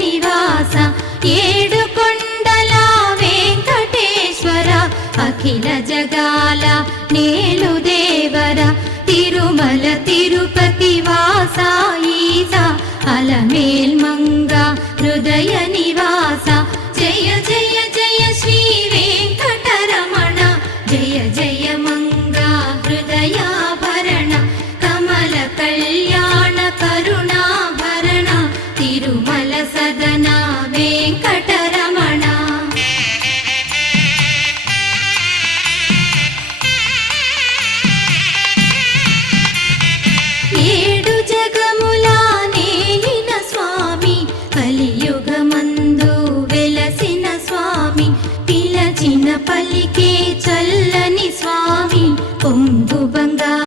నివాస ఏడు కొండల వెంకటేశ్వర అఖిల జగాల నేలు దేవర తిరుమల తిరుపతి వాస ఈస అలమేల్ మంగ హృదయ నివాస జయ జయ జయ శ్రీ వెంకటరమణ జయ జయ మంగ హృదయాభరణ కమల కళ్యాణ కరుణాభరణ తిరుమల సదన వెంకటరమణ ఏడు జగముల నేలిన స్వామి కలియుగమందు వెలసిన స్వామి పిలచిన పలికే చల్ల